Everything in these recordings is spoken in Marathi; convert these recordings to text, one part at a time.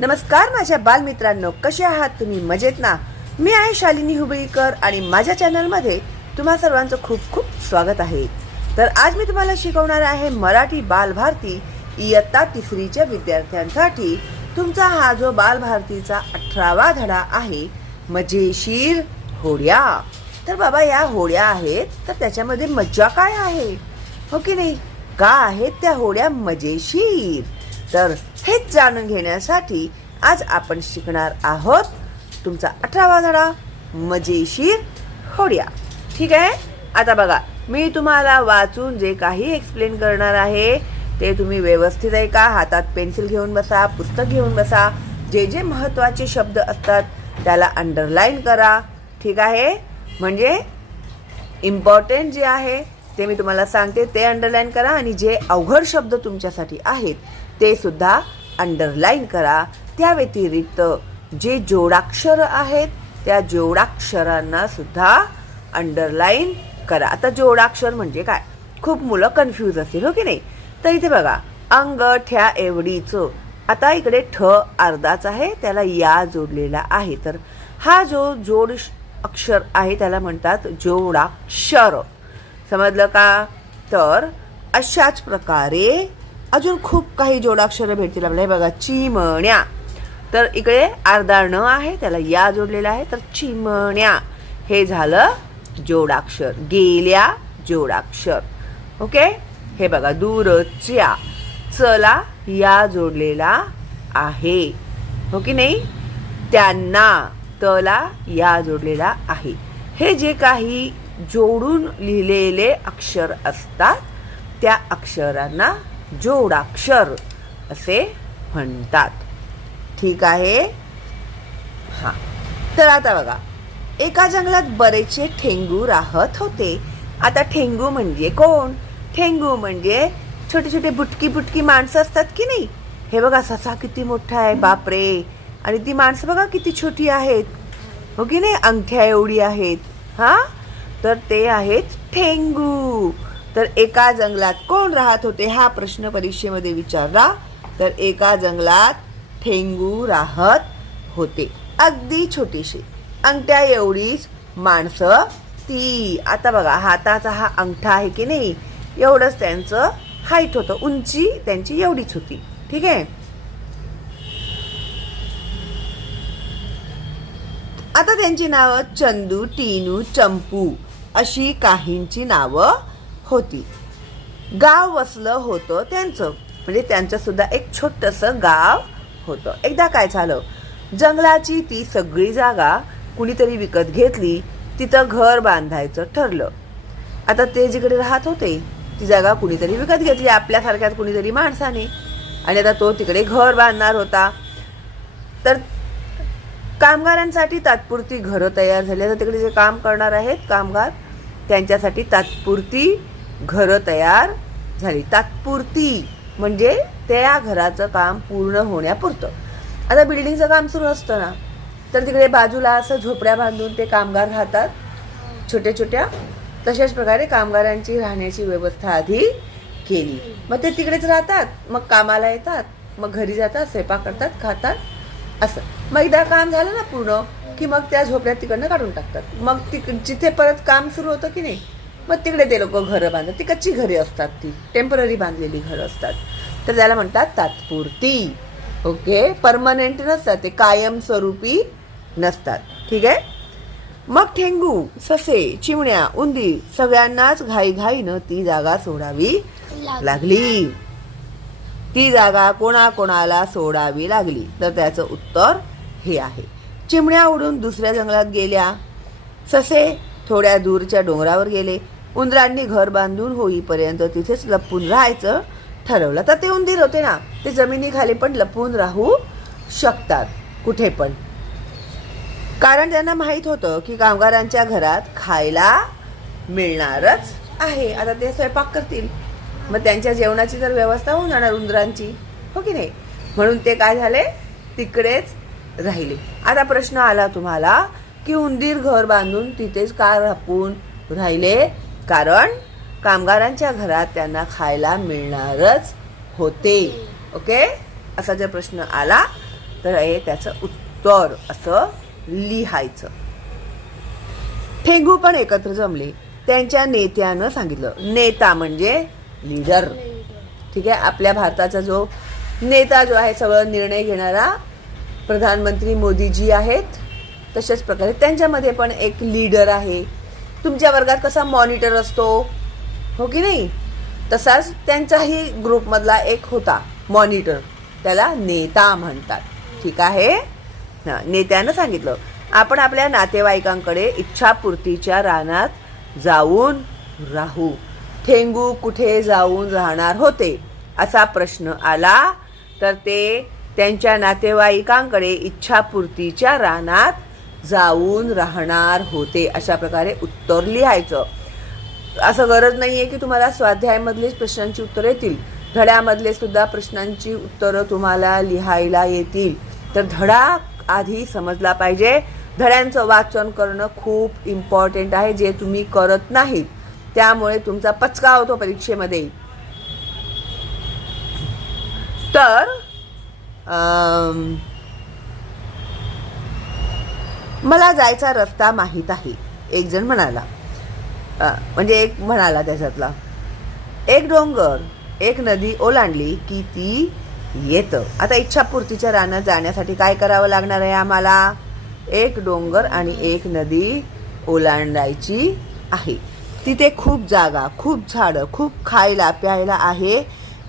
नमस्कार माझ्या बालमित्रांनो, कसे आहात तुम्ही? मजेत ना? मी आहे शालिनी हुबळीकर आणि माझ्या चॅनलमध्ये तुम्हा सर्वांचं खूप खूप स्वागत आहे. तर आज मी तुम्हाला शिकवणार आहे मराठी बालभारती इयत्ता तिसरीच्या विद्यार्थ्यांसाठी तुमचा हा जो बालभारतीचा 18वा धडा आहे, मजेशीर होड्या. तर बाबा, या होड्या आहेत तर त्याच्यामध्ये मज्जा काय आहे, हो की नाही? का आहेत त्या होड्या मजेशीर? तर हेच जाणून घेण्यासाठी आज आपण शिकणार आहोत तुमचा 18वा धडा, मजेशीर होड्या. ठीक आहे? आता बघा, मी तुम्हाला वाचून जे काही एक्सप्लेन करणार आहे ते तुम्ही व्यवस्थित ऐका. हातात पेन्सिल घेऊन बसा, पुस्तक घेऊन बसा. जे जे महत्त्वाचे शब्द असतात त्याला अंडरलाईन करा. ठीक आहे? म्हणजे इम्पॉर्टंट जे आहे ते मी तुम्हाला सांगते ते अंडरलाईन करा, आणि जे अवघड शब्द तुमच्यासाठी आहेत ते सुद्धा अंडरलाईन करा. त्या व्यतिरिक्त जे जोडाक्षर आहेत त्या जोडाक्षरांना सुद्धा अंडरलाईन करा. आता जोडाक्षर म्हणजे काय, खूप मुलं कन्फ्यूज असतील, हो की नाही? तर इथे बघा, अंगठ्या एवढीच. आता इकडे ठ अर्धाच आहे, त्याला या जोडलेला आहे. तर हा जो जोड अक्षर आहे त्याला म्हणतात जोडाक्षर. समजलं का? तर अशाच प्रकारे अजून खूप काही जोडाक्षर भेटतील आपल्याला. हे बघा, चिमण्या. तर इकडे अर्धा न आहे, त्याला या जोडलेला आहे, तर चिमण्या हे झालं जोडाक्षर. गेल्या जोडाक्षर. ओके? हे बघा, दूरच्या चला या जोडलेला आहे, हो की नाही? त्यांना तला या जोडलेला आहे. हे जे काही जोडून लिहिलेले अक्षर असतात त्या अक्षरांना जोडाक्षर असे म्हणतात. ठीक आहे? हा. तर आता बघा, एका जंगलात बरेचसे ठेंगू राहत होते. आता ठेंगू म्हणजे कोण? ठेंगू म्हणजे छोटे छोटे बुटकी बुटकी माणसं असतात की नाही? हे बघा, ससा किती मोठा आहे, बापरे! आणि ती माणसं बघा किती छोटी आहेत, हो की नाही? अंगठ्या एवढी आहेत. हा, तर ते आहेत ठेंगू. तर एका जंगलात कोण राहत होते हा प्रश्न परीक्षेमध्ये विचारला. तर एका जंगलात ठेंगू राहत होते. अगदी छोटीशी अंगठ्या एवढीच माणसं ती. आता बघा, हाताचा हा अंगठा आहे की नाही, एवढंच त्यांचं हाईट होतं, उंची त्यांची एवढीच होती. ठीक आहे? आता त्यांची नावं चंदू, टीनू, चंपू अशी काहींची नावं होती. गाव वसलं होतं त्यांचं, म्हणजे त्यांचं सुद्धा एक छोटंसं गाव होतं. एकदा काय झालं, जंगलाची ती सगळी जागा कुणीतरी विकत घेतली, तिथं घर बांधायचं ठरलं. आता ते जिकडे राहत होते ती जागा कुणीतरी विकत घेतली, आपल्यासारख्यात कुणीतरी माणसाने, आणि आता तो तिकडे घर बांधणार होता. तर कामगारांसाठी तात्पुरती घरं तयार झाली. आता तिकडे जे काम करणार आहेत कामगार, त्यांच्यासाठी तात्पुरती घरं तयार झाली. तात्पुरती म्हणजे त्या घराचं काम पूर्ण होण्यापुरतं. आता बिल्डिंगचं काम सुरू असतं ना, तर तिकडे बाजूला असं झोपड्या बांधून ते कामगार राहतात छोट्या छोट्या. तशाच प्रकारे कामगारांची राहण्याची व्यवस्था आधी केली. मग ते तिकडेच राहतात, मग कामाला येतात, मग घरी जातात, स्वयंपाक करतात, खातात, असं. मग एकदा काम झालं ना पूर्ण की मग त्या झोपड्यात तिकडनं काढून टाकतात. मग जिथे परत काम सुरू होतं की नाही, मग तिकडे ते लोक घरं बांधतात. ती कच्ची घरे असतात, ती टेम्पररी बांधलेली घरं असतात. तर त्याला म्हणतात तात्पुरती. ओके? परमनंट नसतात, ते कायमस्वरूपी नसतात. ठीक आहे? मग ठेंगू, ससे, चिमण्या, उंदीर सगळ्यांनाच घाईघाईनं ती जागा सोडावी लागली. ती जागा कोणाकोणाला सोडावी लागली? तर त्याचं उत्तर हे आहे. चिमण्या उडून दुसऱ्या जंगलात गेल्या, ससे थोड्या दूरच्या डोंगरावर गेले, उंदरांनी घर बांधून होईपर्यंत तिथेच लपून राहायचं ठरवलं. तर ते उंदीर होते ना, ते जमिनीखाली पण लपून राहू शकतात कुठे पण, कारण त्यांना माहीत होतं की कामगारांच्या घरात खायला मिळणारच आहे. आता ते स्वयंपाक करतील, मग त्यांच्या जेवणाची तर व्यवस्था होऊन जाणार उंदरांची, हो की नाही? म्हणून ते काय झाले, तिकडेच राहिले. आता प्रश्न आला तुम्हाला की उंदीर घर बांधून तिथेच का लपून राहिले? कारण कामगारांच्या घरात त्यांना खायला मिळणारच होते. ओके? असा जर प्रश्न आला तर हे त्याचं उत्तर असं लिहायचं. ठेंगू पण एकत्र जमले. त्यांच्या नेत्यानं सांगितलं. नेता म्हणजे लीडर. ठीक आहे. आपल्या भारताचा जो नेता जो आहे, सगळं निर्णय घेणारा प्रधानमंत्री मोदीजी आहेत. तशाच प्रकारे त्यांच्यामध्ये पण एक लीडर आहे. तुमच्या वर्गात कसा मॉनिटर असतो, हो की नाही, तसाच त्यांच्याही ग्रुपमधला एक होता मॉनिटर, त्याला नेता म्हणतात. ठीक आहे. नेत्यानं सांगितलं, आपण आपल्या नातेवाईकांकडे इच्छापूर्तीच्या रानात जाऊन राहू. ठेंगू कुठे जाऊन राहणार होते असा प्रश्न आला तर ते त्यांच्या नातेवाईकांकडे इच्छापूर्तीच्या रानात जाऊन राहणार होते. अशा प्रकारे उत्तर लिहायचं. असं गरज नाही आहे की तुम्हाला स्वाध्यायामधलेच प्रश्नांची उत्तरं येतील. धड्यामधले सुद्धा प्रश्नांची उत्तरं तुम्हाला लिहायला येतील. तर धडा आधी समजला पाहिजे. धड्यांचं वाचन करणं खूप इम्पॉर्टंट आहे, जे तुम्ही करत नाहीत. त्यामुळे तुमचा पचका होतो परीक्षेमध्ये. तर मला जायचा रस्ता माहीत आहे, एक जण म्हणाला. म्हणजे एक म्हणाला त्याच्यातला, एक डोंगर एक नदी ओलांडली की ती येतं. आता इच्छापूर्तीच्या रानात जाण्यासाठी काय करावं लागणार आहे आम्हाला? एक डोंगर आणि एक नदी ओलांडायची आहे. तिथे खूप जागा, खूप झाडं, खूप खायला प्यायला आहे.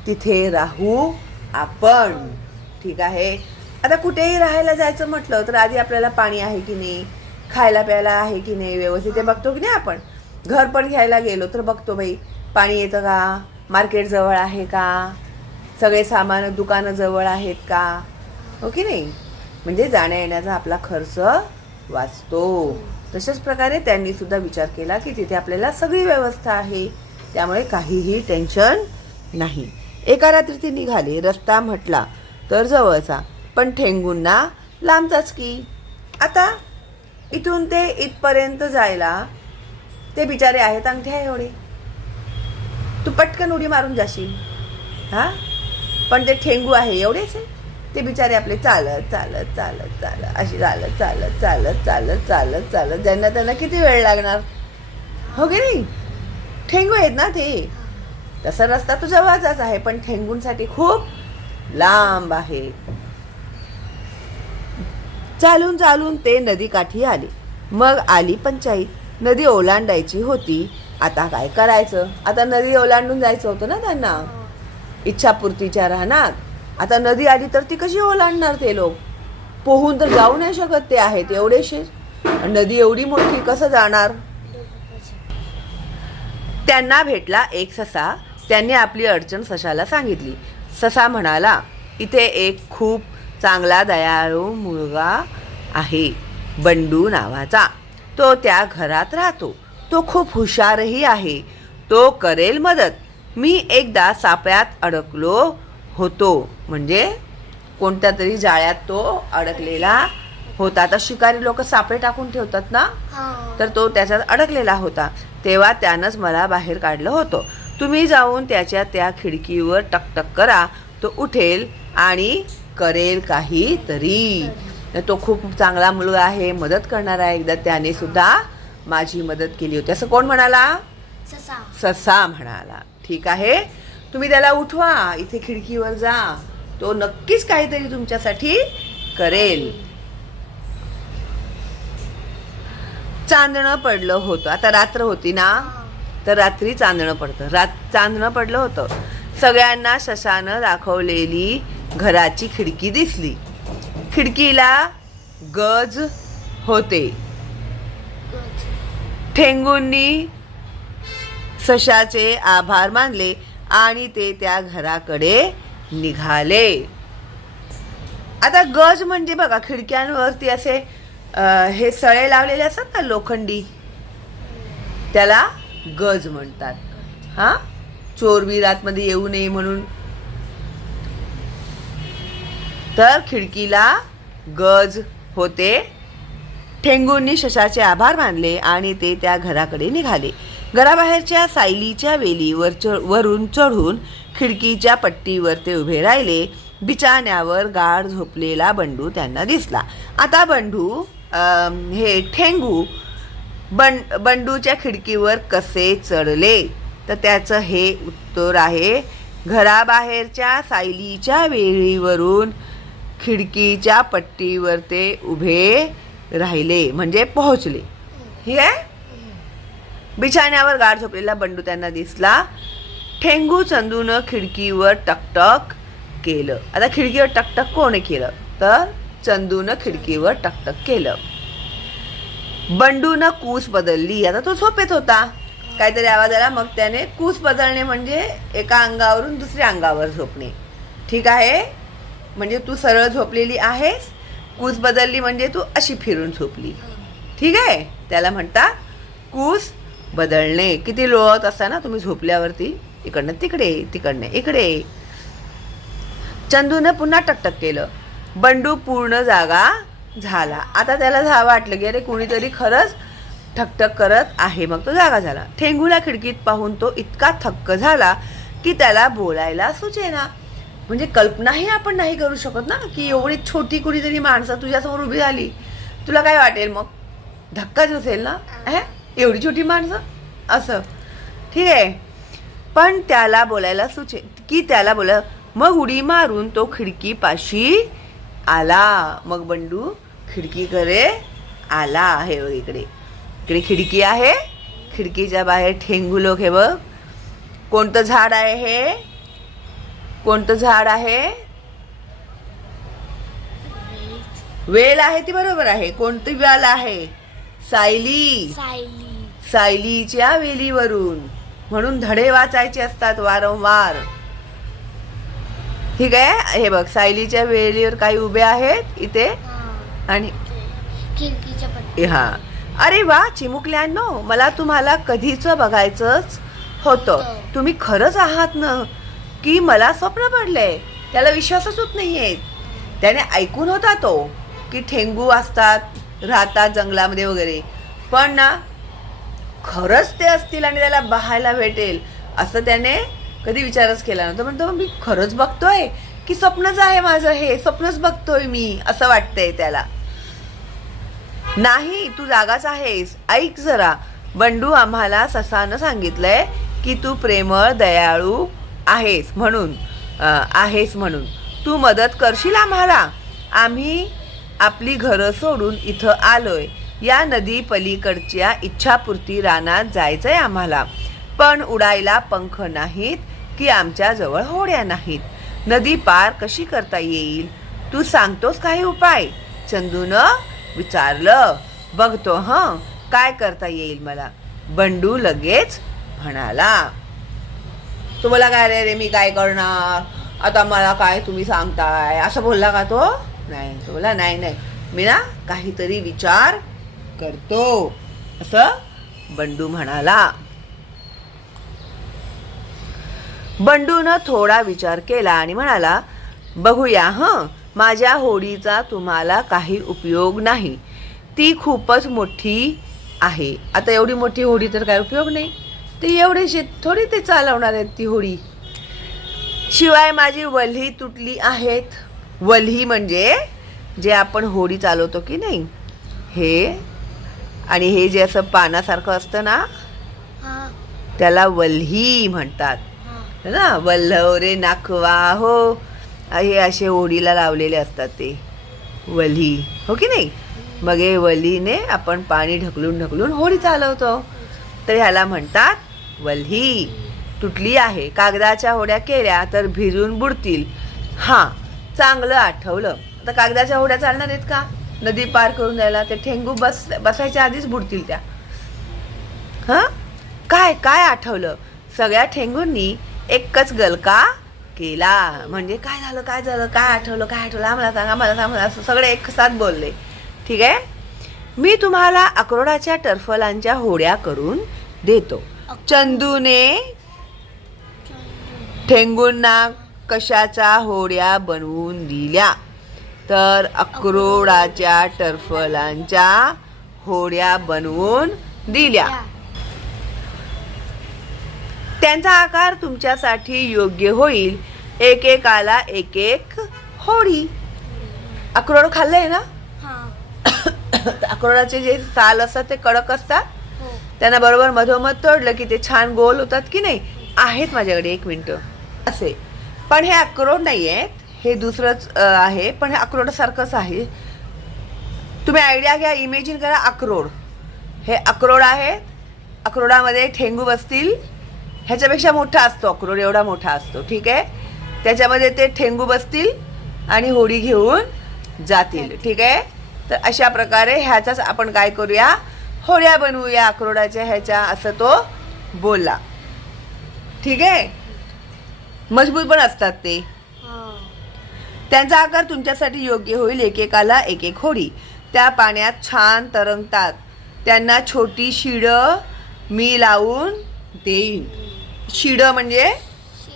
तिथे राहू आपण. ठीक आहे. आता कुठेही राहायला जायचं म्हटलं तर आधी आपल्याला पाणी आहे की नाही, खायला प्यायला आहे की नाही व्यवस्थित, ते बघतो की नाही. आपण घर पण घ्यायला गेलो तर बघतो बाई, पाणी येतं का, मार्केट जवळ आहे का, सगळे सामान दुकानं जवळ आहेत का, हो की नाही. म्हणजे जाण्या येण्याचा आपला खर्च वाचतो. तशाच प्रकारे त्यांनी सुद्धा विचार केला की तिथे आपल्याला सगळी व्यवस्था आहे, त्यामुळे काहीही टेन्शन नाही. एका रात्री ते निघाले. रस्ता म्हटला तर जवळचा, पण ठेंगूंना लांबचाच की. आता इथून ते इथपर्यंत जायला ते बिचारे आहेत अंगठ्या एवढे. तू पटकन उडी मारून जाशील, हा, पण ते ठेंगू आहे एवढेच आहे. ते बिचारे आपले चालत चालत चालत चालत अशी चालत चालत चालत चालत चालत चालत ज्यांना त्यांना किती वेळ लागणार, हो की नाही. ठेंगू आहेत ना ते. तसा रस्ता तो जवळचाच आहे, पण ठेंगूंसाठी खूप लांब आहे. चालून चालून ते नदीकाठी आले. मग आली पंचायत. नदी ओलांडायची होती. आता काय करायचं? आता नदी ओलांडून जायचं होतं ना त्यांना इच्छापूर्तीच्या रानात. आता नदी आली तर ती कशी ओलांडणार? ते लोक पोहून तर जाऊ नाही शकत. ते आहेत एवढेशे, नदी एवढी मोठी कसं जाणार? त्यांना भेटला एक ससा. त्यांनी आपली अडचण सशाला सांगितली. ससा म्हणाला, इथे एक खूप चांगला दयाळू मुलगा आहे, बंडू नावाचा. तो त्या घरात राहतो. तो खूप हुशारही आहे. तो करेल मदत. मी एकदा सापळ्यात अडकलो होतो. म्हणजे कोणत्या तरी जाळ्यात तो अडकलेला होता. आता शिकारी लोक सापळे टाकून ठेवतात ना, तर तो त्याच्यात अडकलेला होता. तेव्हा त्यानंच मला बाहेर काढलं होतं. तुम्ही जाऊन त्याच्या त्या खिडकीवर टकटक करा. तो उठेल आणि करेल काहीतरी. तो खूप चांगला मुलगा आहे, मदत करणार आहे. एकदा त्याने सुद्धा माझी मदत केली होती. असं कोण म्हणाला? ससा म्हणाला. ठीक आहे. तुम्ही त्याला उठवा, इथे खिडकीवर जा, तो नक्कीच काहीतरी तुमच्यासाठी करेल. चांदणं पडलं होतं. आता रात्र होती ना, तर रात्री चांदणं पडतं. चांदणं पडलं होतं. सगळ्यांना ससानं दाखवलेली घराची खिडकी दिसली. खिडकीला गज होते. ठेंगूंनी सशाचे आभार मानले आणि ते त्या घराकडे निघाले. आता गज म्हणजे बघा, खिडक्यांवरती असे हे सळे लावलेले असतात ना लोखंडी, त्याला गज म्हणतात. हा, चोरबीर आतमध्ये येऊ नये म्हणून. तर खिडकीला गज होते. ठेंगूंनी सशाचे आभार मानले आणि ते त्या घराकडे निघाले. घराबाहेरच्या सायलीच्या वेलीवर वरून चढून खिडकीच्या पट्टीवर ते उभे राहिले. बिछाण्यावर गाढ झोपलेला बंडू त्यांना दिसला. आता बंडू हे ठेंगू बंडूच्या खिडकीवर कसे चढले, तर त्याचं हे उत्तर आहे, घराबाहेरच्या सायलीच्या वेलीवरून खिडकीच्या पट्टीवर ते उभे राहिले, म्हणजे पोहोचले. ठीक आहे. बिछाण्यावर गाढ झोपलेला बंडू त्यांना दिसला. ठेंगू चंदूनं खिडकीवर टकटक केलं. आता खिडकीवर टकटक कोणी केलं, तर चंदूनं खिडकीवर टकटक केलं. बंडूनं कूस बदलली. आता तो झोपेत होता, काहीतरी आवाज आला, मग त्याने कूस बदलणे म्हणजे एका अंगावरून दुसऱ्या अंगावर झोपणे. ठीक आहे. म्हणजे तू सरळ झोपलेली आहेस, कूस बदलली म्हणजे तू अशी फिरून झोपली. ठीक आहे. त्याला म्हणतात कूस बदलणे. किती लोळत असता ना तुम्ही झोपल्यावरती, इकडनं तिकडे तिकडनं इकडे. चंदूनं पुन्हा टकटक केलं. बंडू पूर्ण जागा झाला. आता त्याला वाटलं की अरे कुणीतरी खरंच ठकठक करत आहे, मग तो जागा झाला. ठेंगूला खिडकीत पाहून तो इतका थक्क झाला की त्याला बोलायला सुचेना. म्हणजे कल्पनाही आपण नाही करू शकत ना की एवढी छोटी कुणीतरी माणसं तुझ्यासमोर उभी झाली, तुला काय वाटेल, मग धक्काच असेल ना, एवढी छोटी माणसं असं. ठीक आहे. पण त्याला बोलायला त्याला बोला. मग उडी मारून तो खिडकीपाशी आला. मग बंडू खिडकीकडे आला. हे बघ, इकडे इकडे खिडकी आहे, खिडकीच्या बाहेर ठेंगू लोक. हे बघ, कोणतं झाड आहे, हे कोणतं झाड आहे, वेल आहे, ती बरोबर आहे. कोणती वेल आहे, सायली. सायलीच्या वेलीवरून, म्हणून धडे वाचायचे असतात वारंवार. ठीक आहे. हे बघ, सायलीच्या वेलीवर काही उभे आहेत इथे आणि हा. अरे वा चिमुकल्यांनो, मला तुम्हाला कधीच बघायचंच होतं. तुम्ही खरंच आहात ना की मला स्वप्न पडलंय. त्याला विश्वासच होत नाहीये. त्याने ऐकून होता तो की ठेंगू असतात, राहतात जंगलामध्ये वगैरे, पण ना खरंच ते असतील आणि त्याला पाहायला भेटेल असं त्याने कधी विचारच केला नव्हता. म्हणतो मी खरंच बघतोय की स्वप्नच आहे माझं, हे स्वप्नच बघतोय मी असं वाटतंय त्याला. नाही, तू जागाच आहेस, ऐक जरा. बंडू आम्हाला ससानं सांगितलंय की तू प्रेमळ दयाळू आहेस म्हणून तू मदत करशील आम्हाला. आम्ही आपली घरं सोडून इथं आलोय. या नदी पलीकडच्या इच्छापूर्ती रानात जायचंय आम्हाला, पण उडायला पंख नाहीत की आमच्या जवळ होड्या नाहीत. नदी पार कशी करता येईल, तू सांगतोस काही उपाय, चंदूनं विचारलं. बघतो काय करता येईल मला, बंडू लगेच म्हणाला. तो बोला काय रे मी काय करणार आता, मला काय तुम्ही सांगताय असं बोलला का तो? नाही. तो बोला नाही मी ना काहीतरी विचार करतो असं बंडू म्हणाला. बंडूनं थोडा विचार केला आणि म्हणाला, बघूया माझ्या होडीचा तुम्हाला काही उपयोग नाही, ती खूपच मोठी आहे. आता एवढी मोठी होडी तर काय उपयोग नाही, ते एवढीशी थोडी ते चालवणार आहेत ती होडी. शिवाय माझी वल्ही तुटली आहेत. वल्ही म्हणजे जे आपण होडी चालवतो की नाही, हे आणि हे जे असं पानासारखं असतं ना, त्याला वल्ही म्हणतात ना. वल्हव रे नाखवा हो, हे असे होडीला लावलेले असतात ते वल्ही, हो की नाही. मग हे वल्हीने आपण पाणी ढकलून होडी चालवतो, तर ह्याला म्हणतात वल्ही. तुटली आहे. कागदाच्या होड्या केल्या तर भिजून बुडतील. चांगलं आठवलं. आता कागदाच्या होड्या चालणार आहेत का नदी पार करून जायला? ते ठेंगू बसायच्या आधीच बुडतील त्या. काय आठवलं? सगळ्या ठेंगूंनी एकच गलका केला. म्हणजे काय झालं काय आठवलं आम्हाला सांग असं सगळे एक साथ बोलले. ठीक आहे. मी तुम्हाला अक्रोडाच्या टरफलांच्या होड्या करून देतो. चंदूने ठेंगूंना कशाच्या होड्या बनवून दिल्या, तर अक्रोडाच्या टरफलांच्या होड्या बनवून दिल्या. त्यांचा आकार तुमच्यासाठी योग्य होईल. एकेकाला एक होडी. अक्रोड खाल्लंय ना? हां. अक्रोडाचे जे साल असतात ते कडक असतात, हो. त्यांना बरोबर मधोमध तोडलं की ते छान गोल होतात की नाही. आहेत माझ्याकडे, 1 मिनिट असे. पण हे अक्रोड नाही आहेत, हे दुसरंच आहे, पण हे अक्रोडासारखंच आहे. तुम्ही आयडिया घ्या, इमेजिन करा अक्रोड. हे अक्रोड आहेत, अक्रोडामध्ये ठेंगू बसतील. ह्याच्यापेक्षा मोठा असतो अक्रोड, एवढा मोठा असतो, ठीक आहे. त्याच्यामध्ये ते ठेंगू बसतील आणि होडी घेऊन जातील, ठीक आहे. तर अशा प्रकारे ह्याचाच आपण काय करूया, होड्या बनवूया अक्रोडाच्या ह्याच्या, असं तो बोलला, ठीक आहे. मजबूत पण असतात ते. हां. त्यांचा आकार तुमच्यासाठी योग्य होईल. एकेकाला एक एक होडी त्या पाण्यात छान तरंगतात. त्यांना छोटी शिडं मी लावून देईन. शिडं म्हणजे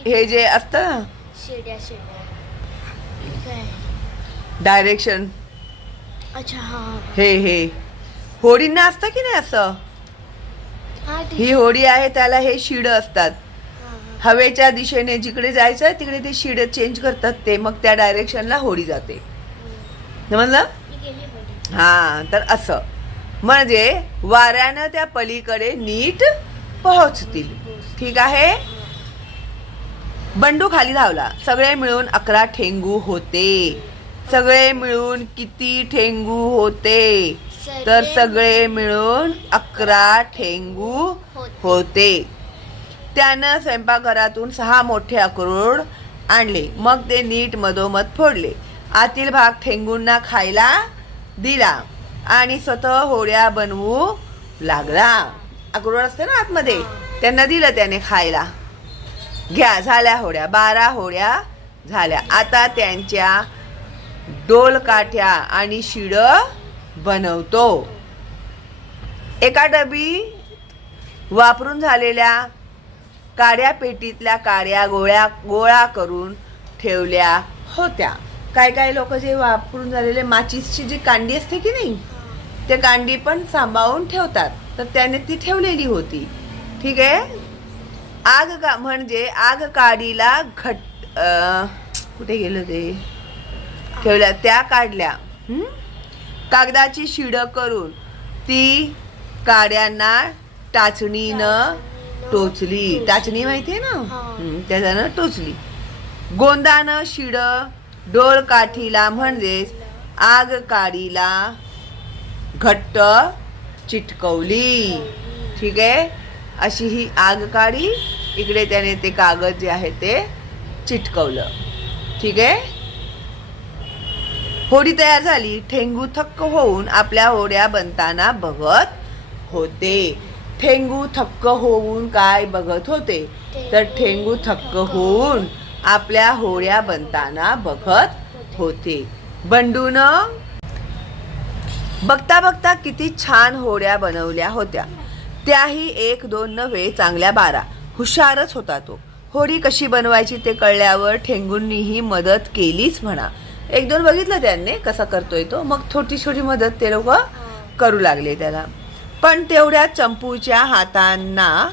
हे जे असतं ना, शिड्या. काय? डायरेक्शन. अच्छा. हां. हे होडींना असतं की नाही असं. हां. ही होडी आहे, त्याला हे शिडं असतात. हां. हवेच्या दिशेने जिकडे जायचं तिकडे ते शिडं चेंज करतात ते, मग त्या डायरेक्शनला होडी जाते. समजलं? मी गेली होती. हा, तर असं म्हणजे वाऱ्यानं त्या पलीकडे नीट पोहोचतील, ठीक आहे. बंडू खाली धावला. सगळे मिळून 11 ठेंगू होते. सगळे मिळून किती ठेंगू होते? तर सगळे मिळून 11 ठेंगू होते. त्यानं स्वयंपाकघरातून 6 मोठे अक्रोड आणले. मग ते नीट मधोमध फोडले. आतील भाग ठेंगूंना खायला दिला आणि स्वतः होड्या बनवू लागला. अक्रोड असते ना आतमध्ये, त्यांना दिलं त्याने खायला. घ्या, झाल्या होड्या. 12 होड्या झाल्या. आता त्यांच्या डोलकाठ्या आणि शिडं बनवतो. एका डबी वापरून झालेल्या काड्या पेटीतल्या काड्या गोळा करून ठेवल्या होत्या. काय काय लोक जे वापरून झालेले माचीसची जी कांडी असते की नाही, ते कांडी पण सांभाळून ठेवतात. तर त्याने ती ठेवलेली होती, ठीक आहे. म्हणजे आग काडीला कुठे गेलं ते, ठेवल्या त्या काढल्या. कागदाची शिडं करून ती काड्यांना टाचणीनं टोचली. टाचणी माहितीये ना, त्याच्यानं टोचली. गोंदानं शिडं डोळ काठीला म्हणजेच आग काडीला घट्ट चिटकवली, ठीक आहे. अशी ही आग काडी. इकडे त्याने ते कागद जे आहे ते चिटकवलं, ठीक आहे. होडी तयार झाली. ठेंगू थक्क होऊन आपल्या होड्या बनताना बघत होते. ठेंगू थक्क होऊन काय बघत होते? तर ठेंगू थक्क होऊन आपल्या होड्या बनताना बघत होते. बंडूनं बघता बघता किती छान होड्या बनवल्या होत्या. त्याही 1-2 नव्हे, चांगल्या 12. हुशारच होता तो. होडी कशी बनवायची ते कळल्यावर ठेंगूंनीही मदत केलीच म्हणा. 1-2 बघितलं त्यांनी कसा करतोय तो, मग छोटी छोटी मदत ते लोक करू लागले त्याला. पण तेवढ्या चंपूच्या हातांना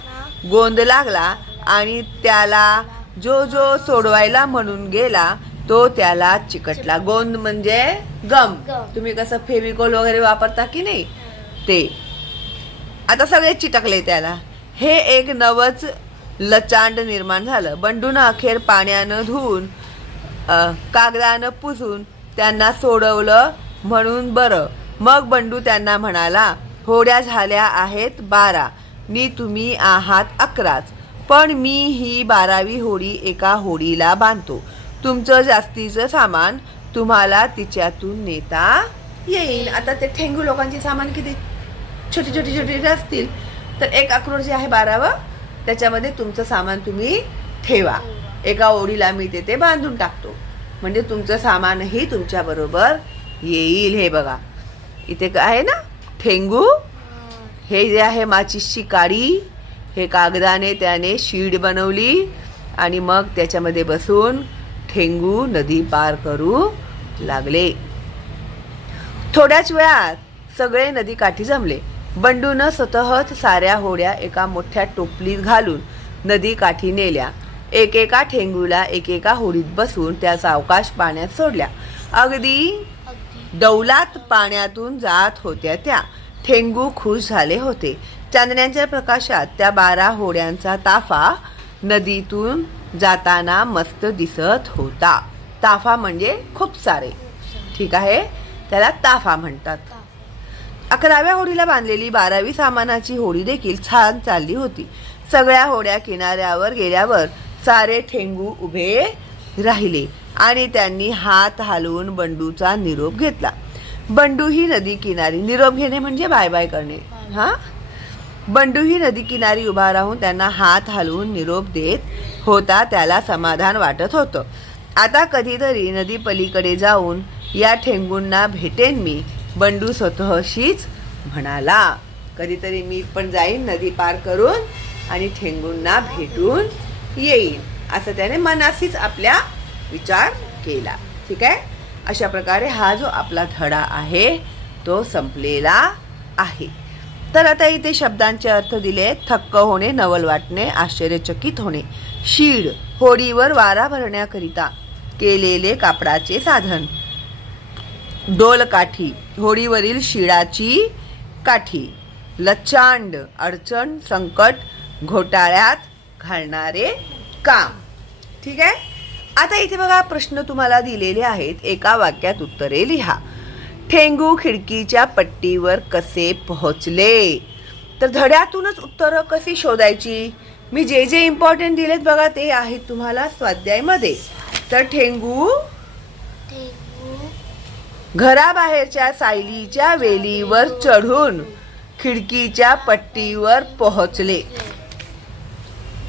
गोंद लागला आणि त्याला जो सोडवायला म्हणून गेला तो त्याला चिकटला. गोंद म्हणजे गम. तुम्ही कसं फेविकॉल वगैरे वापरता की नाही ते. आता सगळे चिटकले त्याला. हे एक नवच लचांड निर्माण झालं. बंडूनं अखेर पाण्यानं धुवून कागदानं पुसून त्यांना सोडवलं म्हणून बरं. मग बंडू त्यांना म्हणाला, होड्या झाल्या आहेत 12 नि तुम्ही आहात 11च. पण मी ही 12वी होडी एका होडीला बांधतो. तुमचं जास्तीचं सामान तुम्हाला तिच्यातून नेता येईल. आता ते ठेंगू लोकांचे सामान किती छोटे छोटे छोटे असतील, तर एक अक्रोड जे आहे 12व, त्याच्यामध्ये तुमचं सामान तुम्ही ठेवा. एका ओढीला मी ते बांधून टाकतो, म्हणजे तुमचं सामानही तुमच्या बरोबर येईल. हे बघा इथे आहे ना ठेंगू. हे जे आहे माचीसची काडी. हे कागदाने त्याने शीड बनवली आणि मग त्याच्यामध्ये बसून ठेंगू नदी पार करू लागले. थोड्याच वेळात सगळे नदीकाठी जमले. बंडूनं स्वतःच साऱ्या होड्या एका मोठ्या टोपलीत घालून नदी काठी नेल्या. एकेका ठेंगूला एकेका होडीत बसून त्या सावकाश पाण्यात सोडल्या. अगदी अगदी डौलात पाण्यातून जात होत्या त्या. ठेंगू खुश झाले होते. चांदण्याच्या प्रकाशात त्या 12 होड्यांचा ताफा नदीतून जाताना मस्त दिसत होता. ताफा म्हणजे खूप सारे, ठीक आहे, त्याला ताफा म्हणतात. 11व्या होडीला बांधलेली 12वी सामानाची होडी देखील छान चालली होती. सगळ्या होड्या किनाऱ्यावर गेल्यावर सारे ठेंगू उभे राहिले आणि त्यांनी हात हलवून बंडूचा निरोप घेतला. बंडू ही नदी किनारी, निरोप घेणे म्हणजे बाय बाय करणे. हा, बंडू ही नदी किनारी उभा राहून त्यांना हात हलवून निरोप देत होता. त्याला समाधान वाटत होतं. आता कधीतरी नदी पलीकडे जाऊन या ठेंगूंना भेटेन मी, बंडू स्वतःशीच म्हणाला. कधीतरी मी पण जाईन नदी पार करून आणि ठेंगूंना भेटून येईल, असं त्याने मनाशीच आपल्या विचार केला. ठीक आहे, अशा प्रकारे हा जो आपला धडा आहे तो संपलेला आहे. तर आता इथे शब्दांचे अर्थ दिले. थक्क होणे, नवल वाटणे, आश्चर्यचकित होणे. शीड, होडीवर वारा भरण्याकरिता केलेले कापडाचे साधन. डोलकाठी, होडीवरील शिडाची काठी. लचांड, अडचण, संकट, घोटाळ्यात घालणारे काम. ठीक आहे, आता इथे बघा प्रश्न तुम्हाला दिलेले आहेत. एका वाक्यात उत्तरे लिहा. ठेंगू खिडकीच्या पट्टीवर कसे पोहोचले? तर धड्यातूनच उत्तरं कशी शोधायची? मी जे जे इम्पॉर्टंट दिलेत बघा ते आहेत तुम्हाला स्वाध्यायमध्ये. तर ठेंगू घराबाहेरच्या सायलीच्या वेलीवर चढून खिडकीच्या पट्टीवर पोहोचले.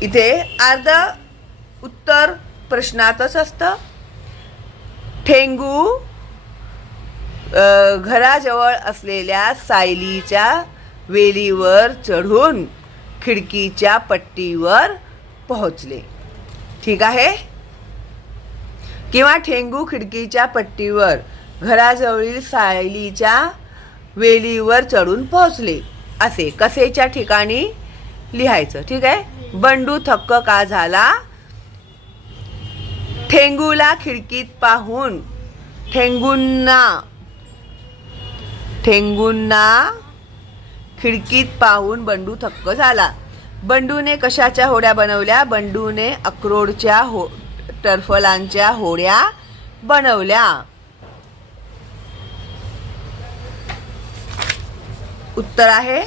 इथे अर्ध उत्तर प्रश्नातच असतं. ठेंगू घराजवळ असलेल्या सायलीच्या वेलीवर चढून खिडकीच्या पट्टीवर पोहोचले. ठीक आहे, किंवा ठेंगू खिडकीच्या पट्टीवर घराजवळील सायलीच्या वेलीवर चढून पोहोचले, असे कसेच्या ठिकाणी लिहायचं. ठीक आहे, बंडू थक्क का झाला? ठेंगूला खिडकीत पाहून ठेंगूंना खिडकीत पाहून बंडू थक्क झाला. बंडूने कशाच्या होड्या बनवल्या? बंडूने अक्रोडच्या टरफलांच्या होड्या बनवल्या. उत्तर आहे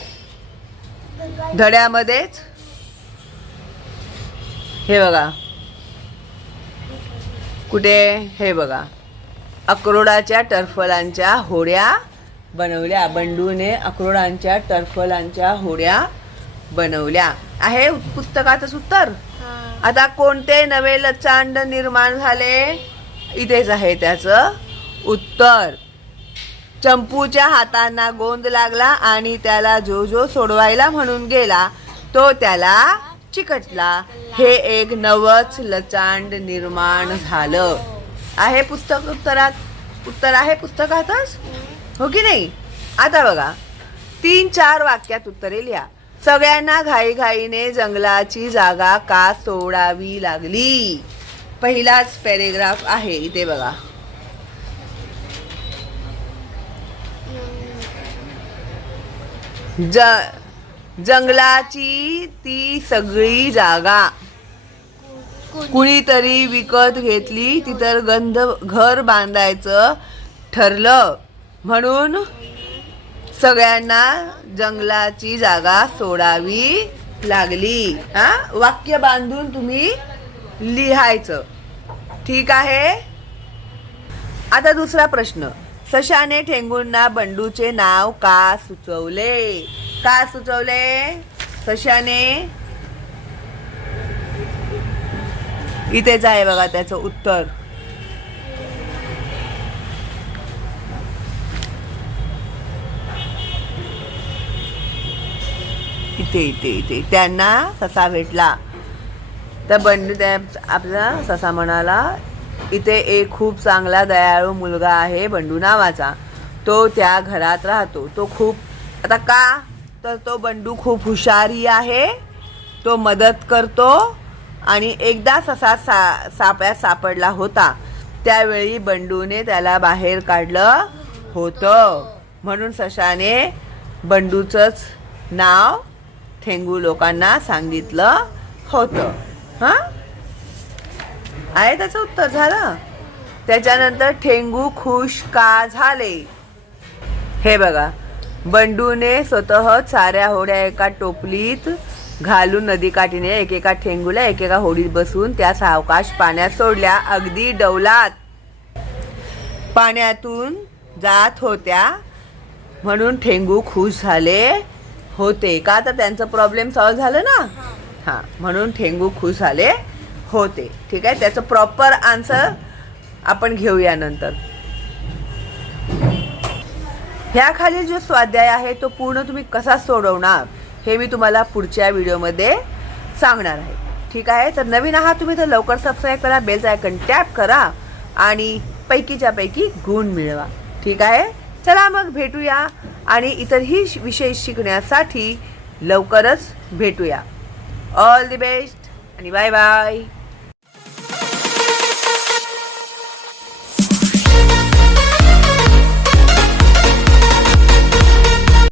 धड्यामध्येच. हे बघा कुठे, हे बघा, अक्रोडाच्या टरफलांच्या होड्या बनवल्या. बंडूने अक्रोडांच्या टरफलांच्या होड्या बनवल्या आहे पुस्तकातच उत्तर. आता कोणते नवे लचांड निर्माण झाले? इथेच आहे त्याचं उत्तर. चंपूच्या हातांना गोंद लागला आणि त्याला जो सोडवायला म्हणून गेला तो त्याला चिकटला. हे एक नवच लचांड निर्माण झालं आहे उत्तर आहे पुस्तकातच, हो की नाही? आता बघा 3-4 वाक्यात उत्तरे लिहा. सगळ्यांना घाईघाईने जंगलाची जागा का सोडावी लागली? पहिलाच पॅरेग्राफ आहे इथे बघा. जंगलाची ती सगळी जागा कुणीतरी विकत घेतली. तिथं घर बांधायचं ठरलं म्हणून सगळ्यांना जंगलाची जागा सोडावी लागली. वाक्य बांधून तुम्ही लिहायचं. ठीक आहे, आता दुसरा प्रश्न. सशाने ठेंगूंना बंडूचे नाव का सुचवले? का सुचवले सशाने? इथेच आहे बघा त्याचं उत्तर. इथे त्यांना ससा भेटला तर बंडू आपला ससा म्हणाला, इथे एक खूप चांगला दयाळू मुलगा आहे बंडू नावाचा. तो त्या घरात राहतो. तो खूप, आता का तर तो बंडू खूप हुशारी आहे, तो मदत करतो आणि एकदाच असा सापळ्यात सापडला होता. त्यावेळी बंडूने त्याला बाहेर काढलं होतं. म्हणून सशाने बंडूचंच नाव ठेंगू लोकांना सांगितलं होतं. हां, आहे त्याचं उत्तर. झालं. त्याच्यानंतर ठेंगू खुश का झाले? हे बघा, बंडूने स्वतः साऱ्या होड्या एका टोपलीत घालून नदीकाठीने एकेका ठेंगूला एकेका होडीत बसून त्या सावकाश पाण्यात सोडल्या. अगदी डौलात पाण्यातून जात होत्या म्हणून ठेंगू खुश झाले होते. का तर त्यांचं प्रॉब्लेम सॉल्व्ह झालं ना. हां, म्हणून ठेंगू खुश झाले होते. ठीक आहे, त्याचं प्रॉपर आन्सर आपण घेऊया नंतर. ह्या खाली जो स्वाध्याय आहे तो पूर्ण तुम्ही कसा सोडवणार हे मी तुम्हाला पुढच्या व्हिडिओमध्ये सांगणार आहे. ठीक आहे, तर नवीन आहात तुम्ही तर लवकर सबस्क्राईब करा, बेलचा आयकॉन टॅप करा आणि पैकीच्या पैकी गुण मिळवा. ठीक आहे, चला मग भेटूया आणि इतरही विषय शिकण्यासाठी लवकरच भेटूया. ऑल द बेस्ट आणि बाय बाय.